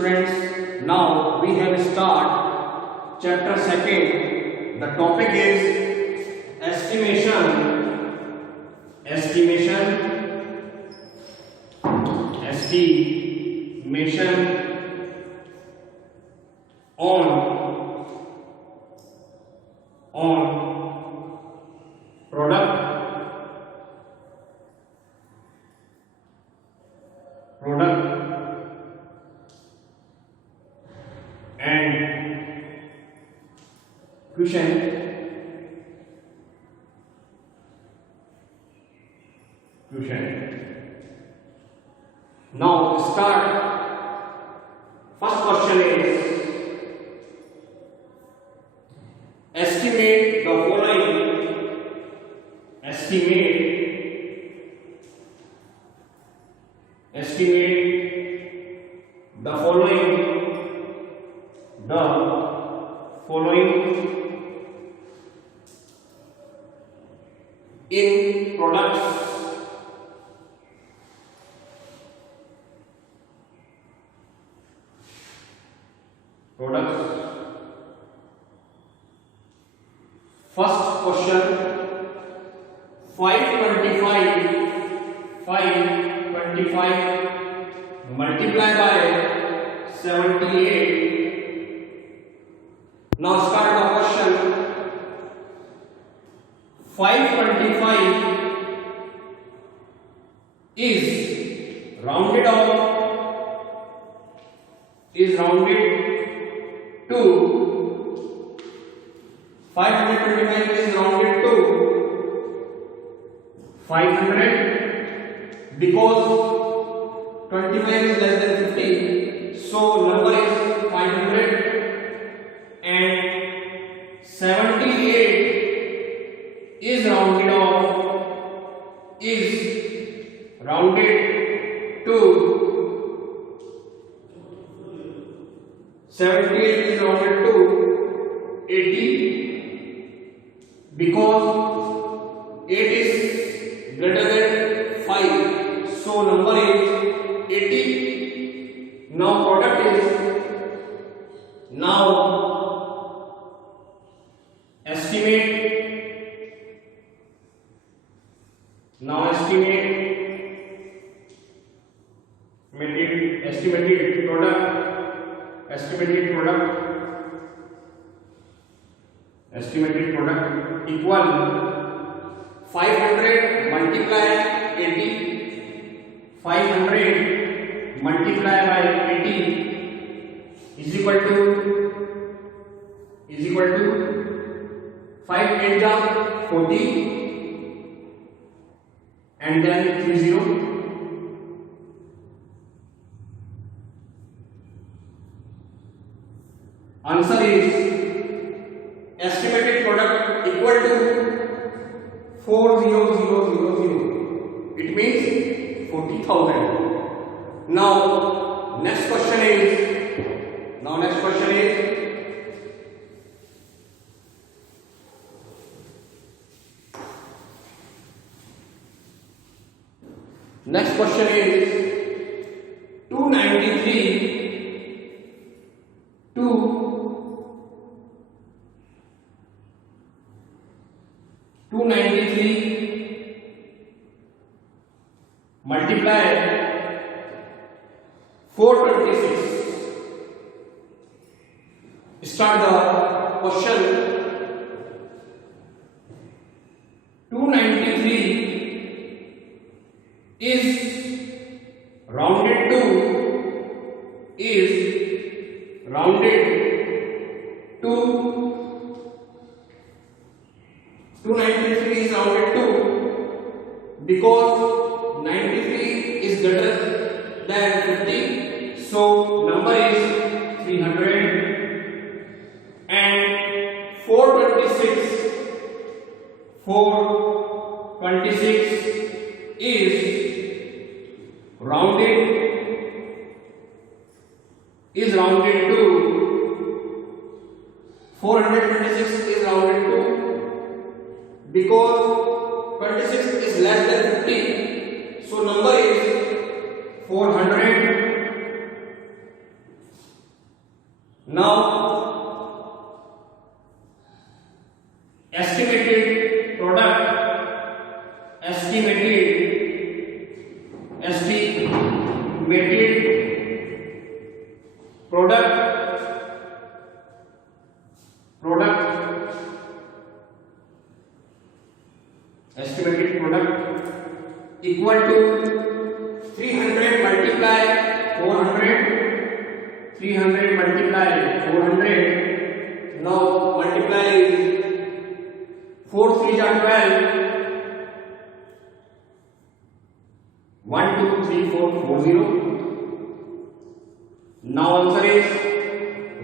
students, now we have start chapter 2. The topic is estimation on product and question. Now start. First question is estimate the following. Estimate the following in products. First question, 525 multiply by 78. Now start the question. 525 is rounded to 525 is rounded to 500 because 25 is less than 50, so number is 500, and 78 is rounded to 80 because 8 is greater than 5, so number is 80. Now product is estimate estimated product equal 500 multiply 80. 500 multiply by 80 is equal to 5 8 40 and then 30. Answer is estimated product equal to 40,000. It means 40,000. Now next question is Next question is 293 multiply 426. Start the question. 293 is rounded to 293 is rounded to because 93 is greater than 50, so number is 300, and 426 is rounded to 426 is rounded to because 26 is less than 50, so number is 400. Now estimated product equal to 300 multiply 400. 300 multiply 400. Now multiply 4 3 are 12. 1 2 3 4 40. Now answer is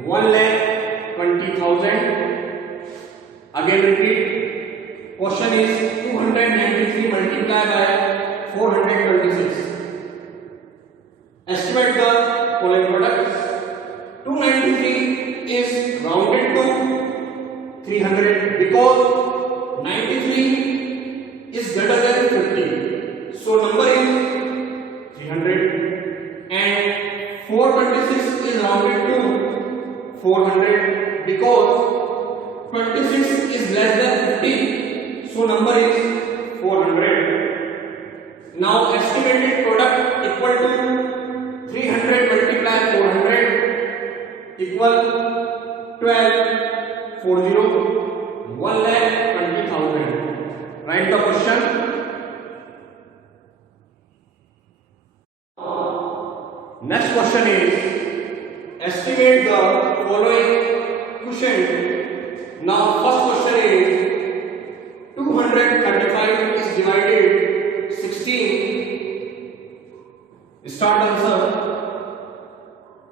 1,20,000. Again repeat. Question is 293 multiplied by 426. Estimate the following products. 293 is rounded to 300 because 93 is greater than 50. So number is 300, and 426 is rounded to 400 because 26 is less than 50. So number is 400. Now estimated product equal to 300 multiply 400 equal 1240 1,20,000. Write the question. Next question is estimate the following quotient. Now first question is 235 is divided 16. Start answer.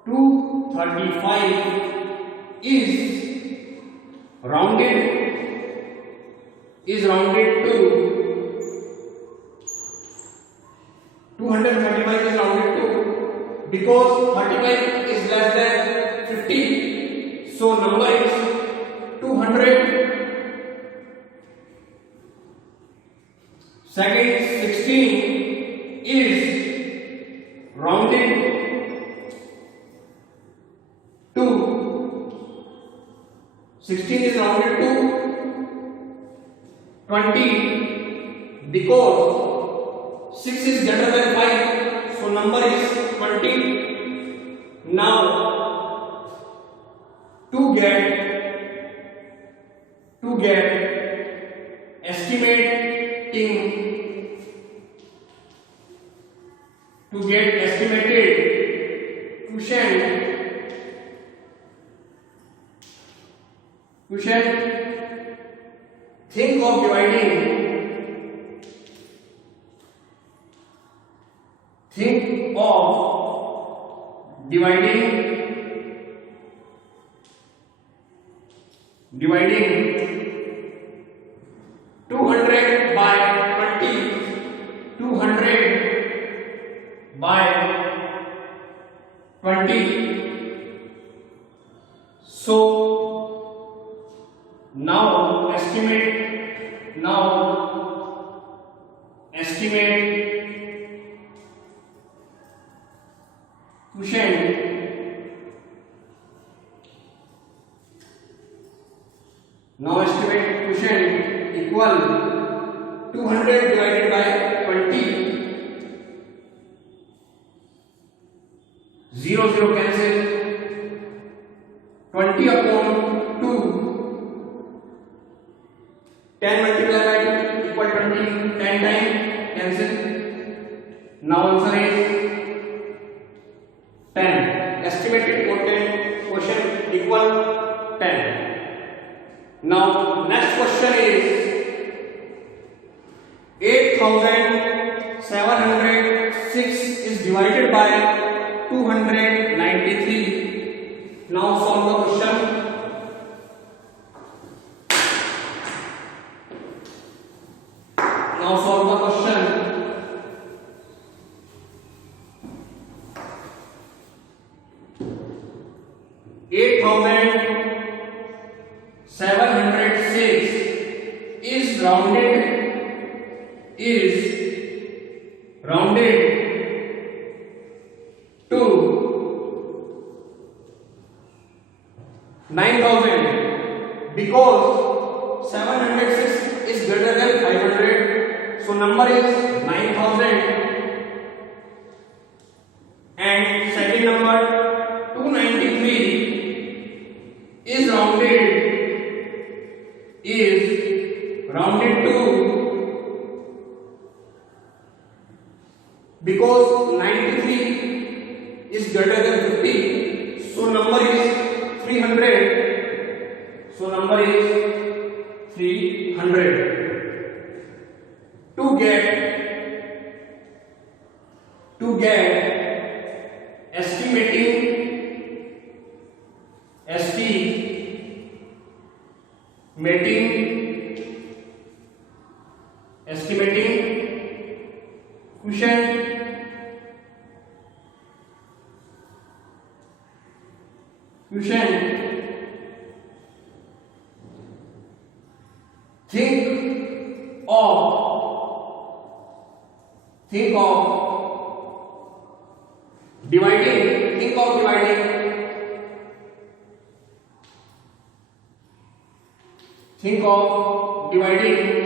235 is rounded to 235 is rounded to because 35 is less than 50. So number is 200. Second, 16 is rounded to 20 because 6 is greater than 5. So number is 20. Now to get estimated quotient, think of dividing 200 by 20. 200 by 20. So now estimate quotient. Now estimate quotient equal 200 divided by 20. 0 0 cancel. 20 upon 2. 10 multiplied by 2 equal 20. 10 times cancel. Now answer is 10. Estimated quotient equal 10. Now next question is 8,706 is divided by 293. Now solve the question. Now solve the question. 8,706 is rounded to 9000 because 706 is greater than 500, so number is 9000. And second number 293 is rounded to, because 93 is greater than 50, so number is 300, so number is 300. To get estimating quotient, think of dividing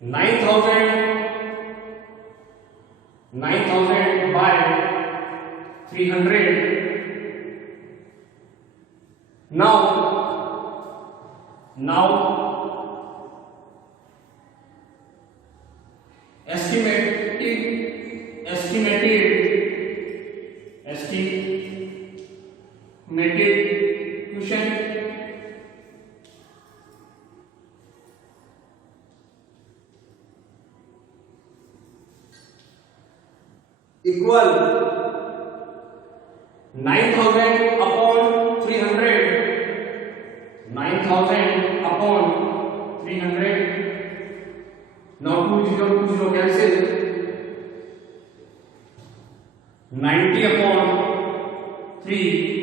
9000 by 300. Now estimated quotient equal 9000 upon 300. 9000 upon 300. Now 20 cancel. 90 upon 3.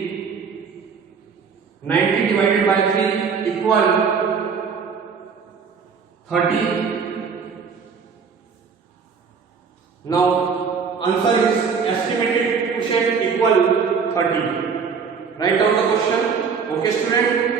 90 divided by 3 equal 30. Now answer is estimated quotient equal 30. Write down the question. Okay student.